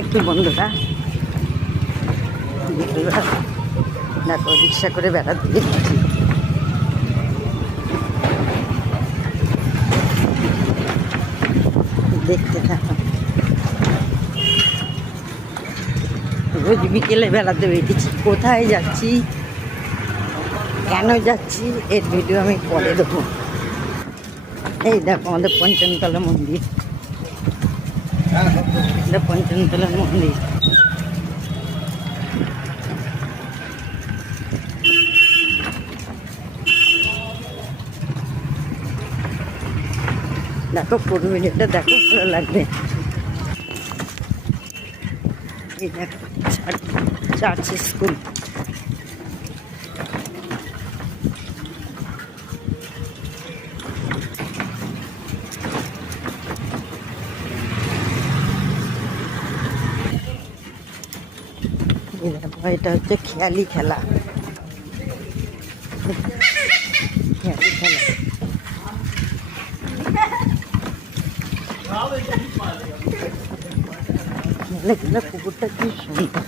একটু বন্ধুরা দেখো রিক্সা করে বেড়াতে দেখছি। দেখতে থাকো, রোজ বিকেলে বেড়াতে বেরিয়েছি। কোথায় যাচ্ছি, কেন যাচ্ছি, এর ভিডিও আমি পরে দেবো। এই দেখো আমাদের পঞ্চমতলা মন্দির, এটা পঞ্চমতলা মন্দির। দেখো পুরো ভিডিওটা দেখো, ভালো লাগবে। এই দেখো চার্চ স্কুল। এটা হচ্ছে খেয়ালি খেলা, খেয়ালি খেলা। পুকুরটা কি সুন্দর।